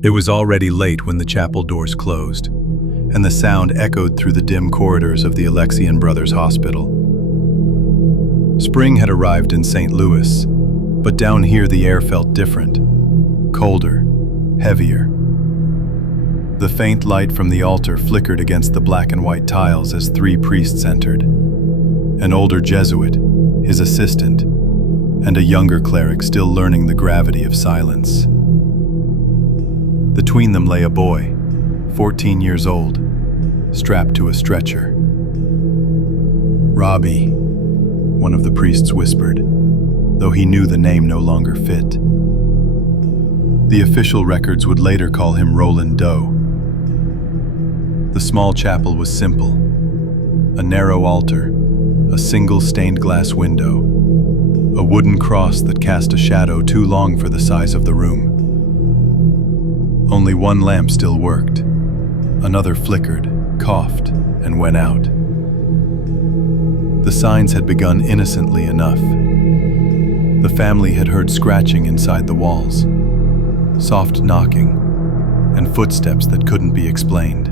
It was already late when the chapel doors closed, and the sound echoed through the dim corridors of the Alexian Brothers Hospital. Spring had arrived in St. Louis, but down here the air felt different, colder, heavier. The faint light from the altar flickered against the black and white tiles as 3 priests entered. An older Jesuit, his assistant, and a younger cleric still learning the gravity of silence. Between them lay a boy, 14 years old, strapped to a stretcher. "Robbie," one of the priests whispered, though he knew the name no longer fit. The official records would later call him Roland Doe. The small chapel was simple. A narrow altar, a single stained glass window, a wooden cross that cast a shadow too long for the size of the room. Only one lamp still worked. Another flickered, coughed, and went out. The signs had begun innocently enough. The family had heard scratching inside the walls, soft knocking, and footsteps that couldn't be explained.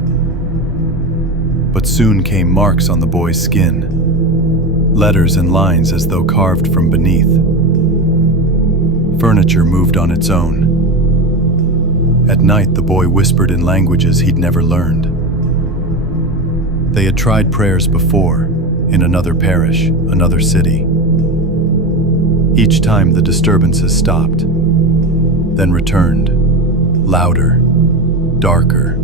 But soon came marks on the boy's skin, letters and lines as though carved from beneath. Furniture moved on its own. At night, the boy whispered in languages he'd never learned. They had tried prayers before, in another parish, another city. Each time the disturbances stopped, then returned, louder, darker.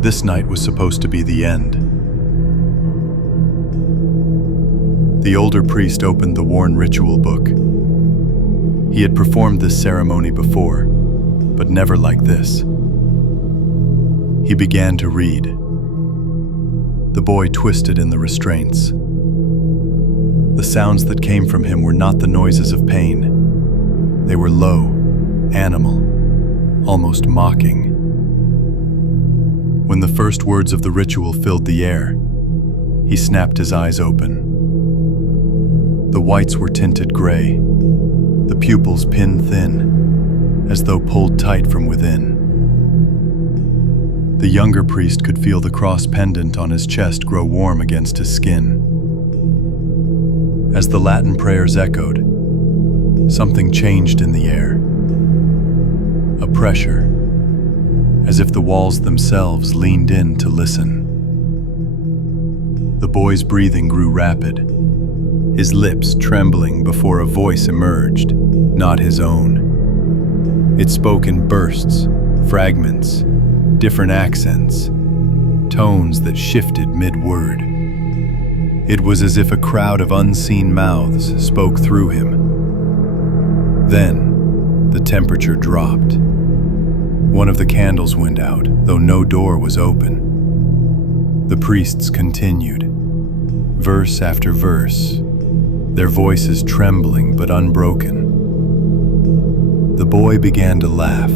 This night was supposed to be the end. The older priest opened the worn ritual book. He had performed this ceremony before, but never like this. He began to read. The boy twisted in the restraints. The sounds that came from him were not the noises of pain. They were low, animal, almost mocking. When the first words of the ritual filled the air, he snapped his eyes open. The whites were tinted gray, the pupils pinned thin, as though pulled tight from within. The younger priest could feel the cross pendant on his chest grow warm against his skin. As the Latin prayers echoed, something changed in the air. A pressure, as if the walls themselves leaned in to listen. The boy's breathing grew rapid, his lips trembling before a voice emerged, not his own. It spoke in bursts, fragments, different accents, tones that shifted mid-word. It was as if a crowd of unseen mouths spoke through him. Then, the temperature dropped. One of the candles went out, though no door was open. The priests continued, verse after verse, their voices trembling but unbroken. The boy began to laugh,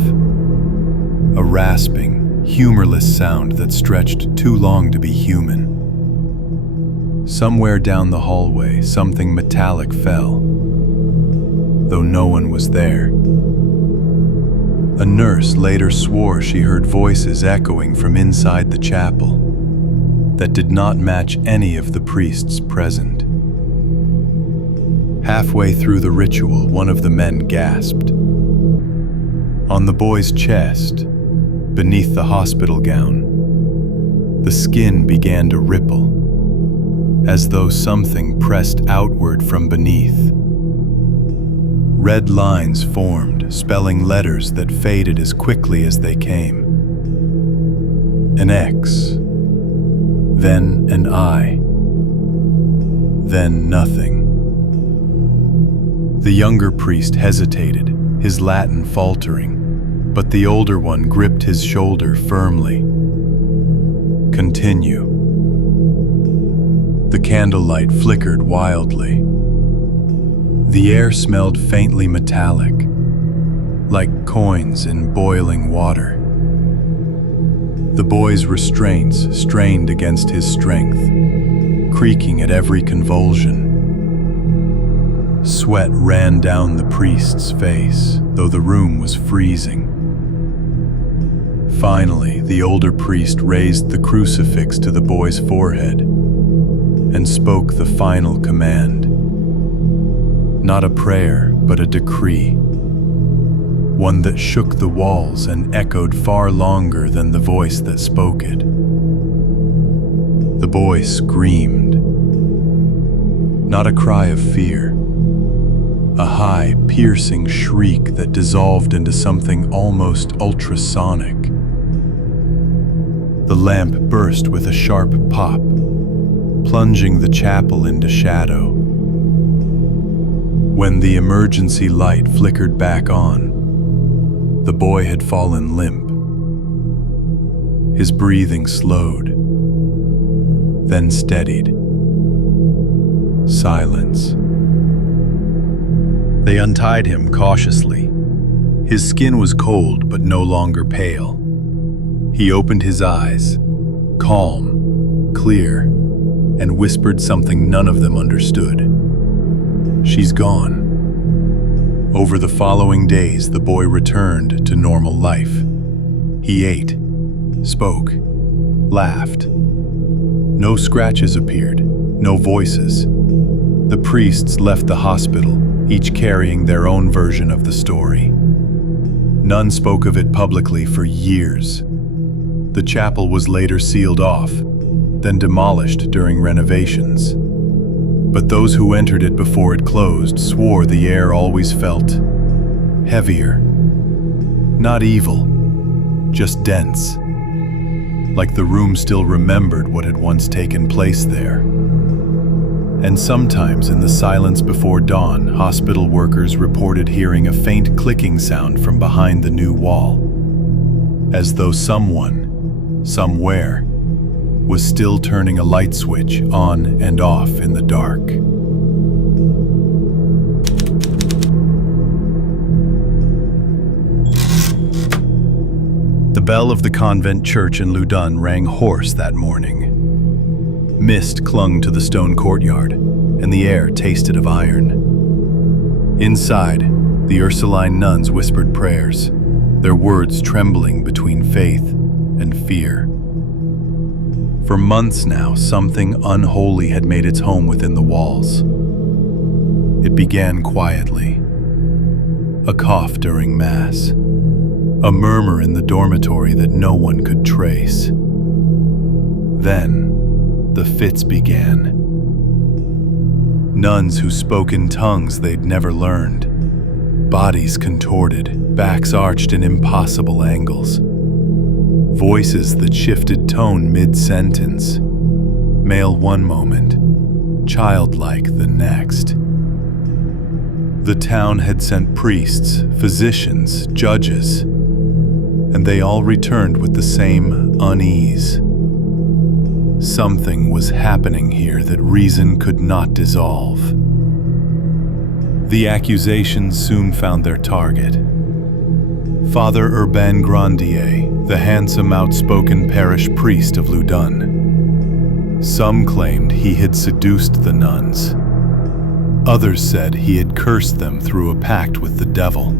a rasping, humorless sound that stretched too long to be human. Somewhere down the hallway, something metallic fell, though no one was there. A nurse later swore she heard voices echoing from inside the chapel that did not match any of the priests present. Halfway through the ritual, one of the men gasped. On the boy's chest, beneath the hospital gown, the skin began to ripple, as though something pressed outward from beneath. Red lines formed, spelling letters that faded as quickly as they came. An X, then an I, then nothing. The younger priest hesitated, his Latin faltering, but the older one gripped his shoulder firmly. Continue. The candlelight flickered wildly. The air smelled faintly metallic, like coins in boiling water. The boy's restraints strained against his strength, creaking at every convulsion. Sweat ran down the priest's face, though the room was freezing. Finally, the older priest raised the crucifix to the boy's forehead and spoke the final command. Not a prayer, but a decree. One that shook the walls and echoed far longer than the voice that spoke it. The boy screamed. Not a cry of fear. A high, piercing shriek that dissolved into something almost ultrasonic. The lamp burst with a sharp pop, plunging the chapel into shadow. When the emergency light flickered back on, the boy had fallen limp. His breathing slowed, then steadied. Silence. They untied him cautiously. His skin was cold but no longer pale. He opened his eyes, calm, clear, and whispered something none of them understood. "She's gone." Over the following days, the boy returned to normal life. He ate, spoke, laughed. No scratches appeared, no voices. The priests left the hospital, each carrying their own version of the story. None spoke of it publicly for years. The chapel was later sealed off, then demolished during renovations. But those who entered it before it closed swore the air always felt heavier. Not evil, just dense. Like the room still remembered what had once taken place there. And sometimes in the silence before dawn, hospital workers reported hearing a faint clicking sound from behind the new wall, as though someone, somewhere, was still turning a light switch on and off in the dark. The bell of the convent church in Loudun rang hoarse that morning. Mist clung to the stone courtyard, and the air tasted of iron. Inside, the Ursuline nuns whispered prayers, their words trembling between faith and fear. For months now, something unholy had made its home within the walls. It began quietly. A cough during Mass. A murmur in the dormitory that no one could trace. Then, the fits began. Nuns who spoke in tongues they'd never learned. Bodies contorted, backs arched in impossible angles. Voices that shifted tone mid-sentence. Male one moment, childlike the next. The town had sent priests, physicians, judges, and they all returned with the same unease. Something was happening here that reason could not dissolve. The accusations soon found their target. Father Urbain Grandier, the handsome, outspoken parish priest of Loudun. Some claimed he had seduced the nuns. Others said he had cursed them through a pact with the devil.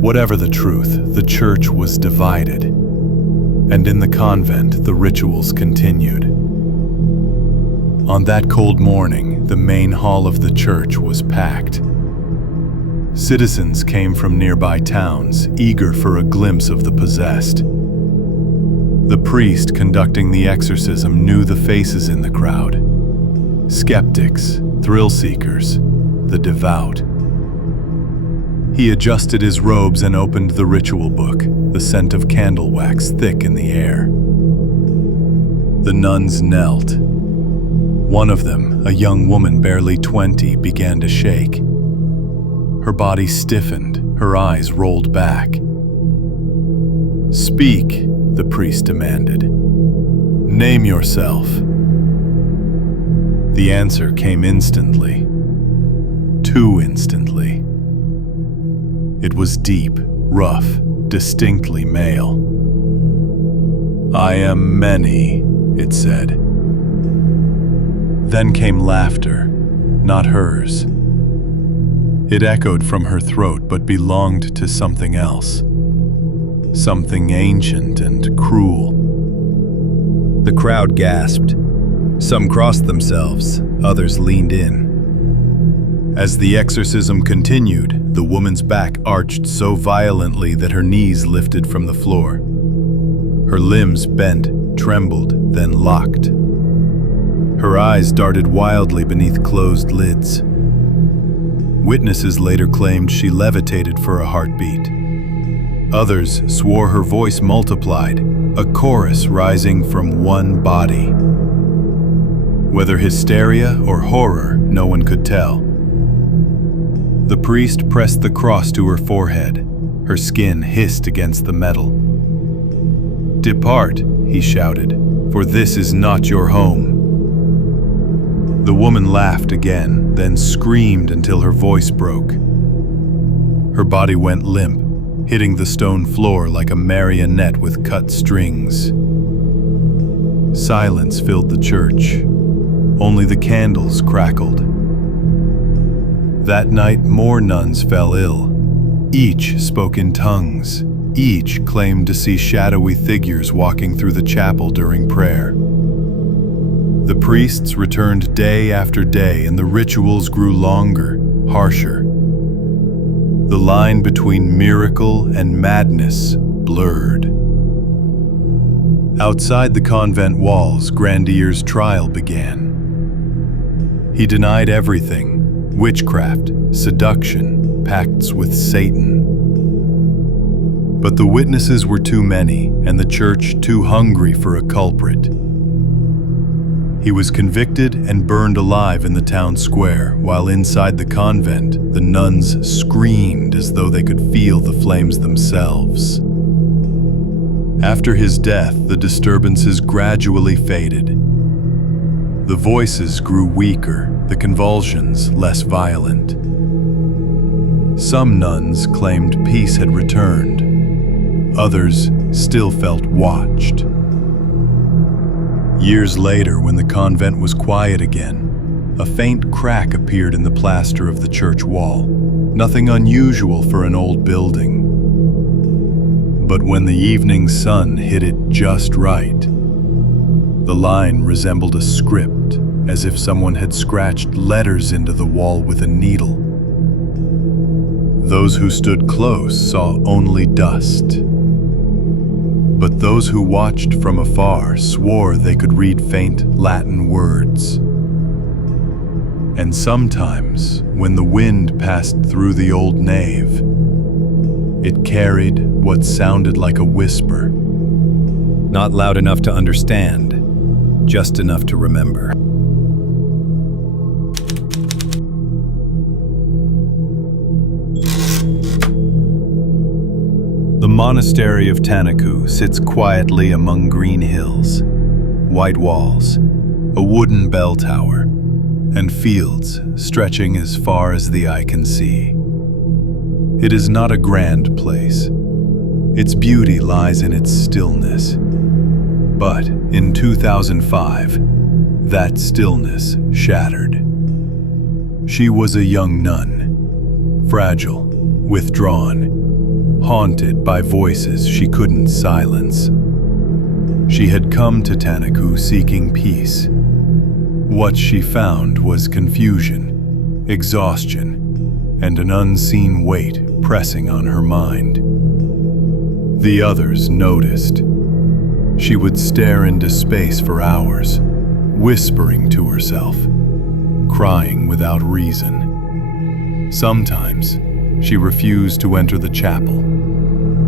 Whatever the truth, the church was divided, and in the convent the rituals continued. On that cold morning, the main hall of the church was packed. Citizens came from nearby towns, eager for a glimpse of the possessed. The priest conducting the exorcism knew the faces in the crowd. Skeptics, thrill-seekers, the devout. He adjusted his robes and opened the ritual book, the scent of candle wax thick in the air. The nuns knelt. One of them, a young woman barely 20, began to shake. Her body stiffened, her eyes rolled back. "Speak," the priest demanded. "Name yourself." The answer came instantly. Too instantly. It was deep, rough, distinctly male. "I am many," it said. Then came laughter, not hers. It echoed from her throat but belonged to something else. something ancient and cruel. The crowd gasped. Some crossed themselves, others leaned in. As the exorcism continued, the woman's back arched so violently that her knees lifted from the floor. Her limbs bent, trembled, then locked. Her eyes darted wildly beneath closed lids. Witnesses later claimed she levitated for a heartbeat. Others swore her voice multiplied, a chorus rising from one body. Whether hysteria or horror, no one could tell. The priest pressed the cross to her forehead. Her skin hissed against the metal. "Depart," he shouted, "for this is not your home." The woman laughed again, then screamed until her voice broke. Her body went limp, hitting the stone floor like a marionette with cut strings. Silence filled the church. Only the candles crackled. That night, more nuns fell ill. Each spoke in tongues. Each claimed to see shadowy figures walking through the chapel during prayer. The priests returned day after day, and the rituals grew longer, harsher. The line between miracle and madness blurred. Outside the convent walls, Grandier's trial began. He denied everything: witchcraft, seduction, pacts with Satan. But the witnesses were too many, and the church too hungry for a culprit. He was convicted and burned alive in the town square, while inside the convent, the nuns screamed as though they could feel the flames themselves. After his death, the disturbances gradually faded. The voices grew weaker, the convulsions less violent. Some nuns claimed peace had returned. Others still felt watched. Years later, when the convent was quiet again, a faint crack appeared in the plaster of the church wall, nothing unusual for an old building. But when the evening sun hit it just right, the line resembled a script, as if someone had scratched letters into the wall with a needle. Those who stood close saw only dust. But those who watched from afar swore they could read faint Latin words. And sometimes, when the wind passed through the old nave, it carried what sounded like a whisper. Not loud enough to understand, just enough to remember. The monastery of Tanacu sits quietly among green hills, white walls, a wooden bell tower, and fields stretching as far as the eye can see. It is not a grand place. Its beauty lies in its stillness. But in 2005, that stillness shattered. She was a young nun, fragile, withdrawn, haunted by voices she couldn't silence. She had come to Tanacu seeking peace. What she found was confusion, exhaustion, and an unseen weight pressing on her mind. The others noticed. She would stare into space for hours, whispering to herself, crying without reason. Sometimes, she refused to enter the chapel.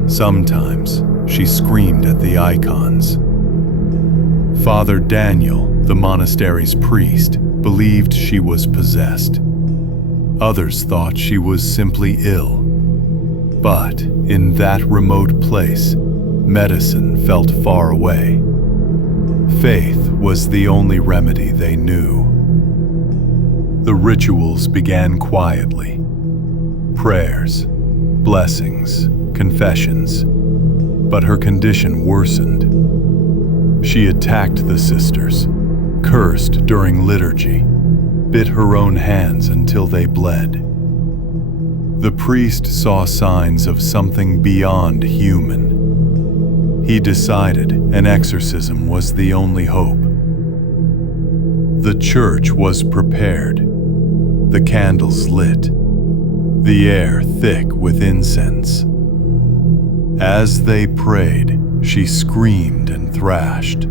Sometimes, she screamed at the icons. Father Daniel, the monastery's priest, believed she was possessed. Others thought she was simply ill. But in that remote place, medicine felt far away. Faith was the only remedy they knew. The rituals began quietly. Prayers, blessings, confessions. But her condition worsened. She attacked the sisters, cursed during liturgy, bit her own hands until they bled. The priest saw signs of something beyond human. He decided an exorcism was the only hope. The church was prepared, the candles lit, the air thick with incense. As they prayed, she screamed and thrashed.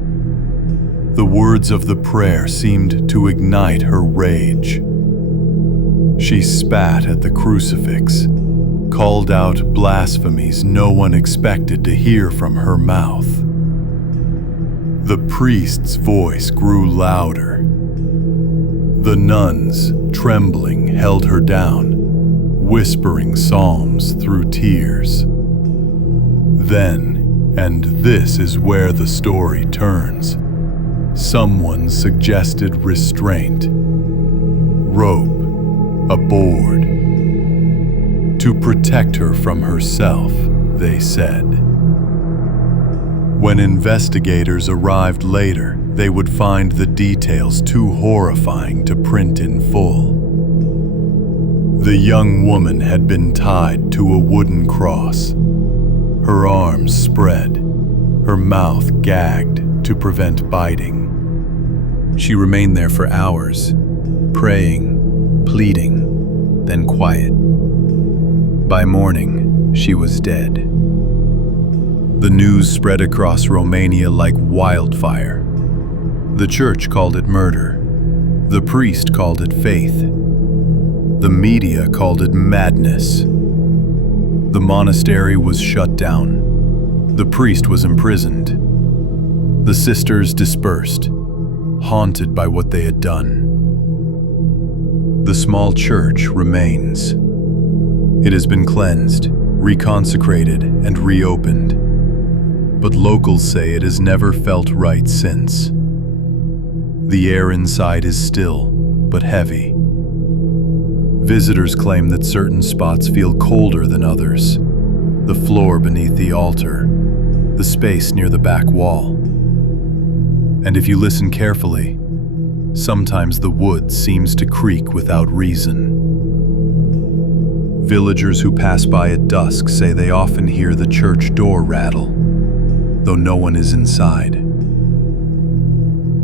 The words of the prayer seemed to ignite her rage. She spat at the crucifix, called out blasphemies no one expected to hear from her mouth. The priest's voice grew louder. The nuns, trembling, held her down, whispering psalms through tears. Then, and this is where the story turns, someone suggested restraint. Rope, a board. To protect her from herself, they said. When investigators arrived later, they would find the details too horrifying to print in full. The young woman had been tied to a wooden cross, her arms spread, her mouth gagged to prevent biting. She remained there for hours, praying, pleading, then quiet. By morning, she was dead. The news spread across Romania like wildfire. The church called it murder. The priest called it faith. The media called it madness. The monastery was shut down. The priest was imprisoned. The sisters dispersed, haunted by what they had done. The small church remains. It has been cleansed, reconsecrated, and reopened. But locals say it has never felt right since. The air inside is still, but heavy. Visitors claim that certain spots feel colder than others. The floor beneath the altar, the space near the back wall. And if you listen carefully, sometimes the wood seems to creak without reason. Villagers who pass by at dusk say they often hear the church door rattle, though no one is inside.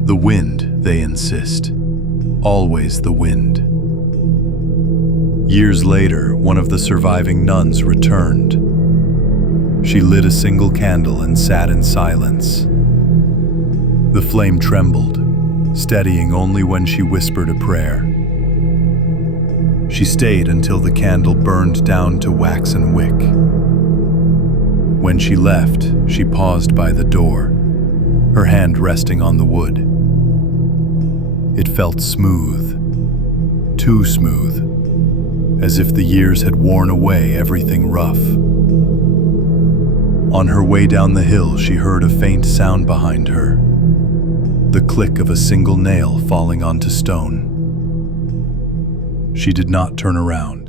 The wind, they insist, always the wind. Years later, one of the surviving nuns returned. She lit a single candle and sat in silence. The flame trembled, steadying only when she whispered a prayer. She stayed until the candle burned down to waxen wick. When she left, she paused by the door, her hand resting on the wood. It felt smooth, too smooth, as if the years had worn away everything rough. On her way down the hill, she heard a faint sound behind her, the click of a single nail falling onto stone. She did not turn around.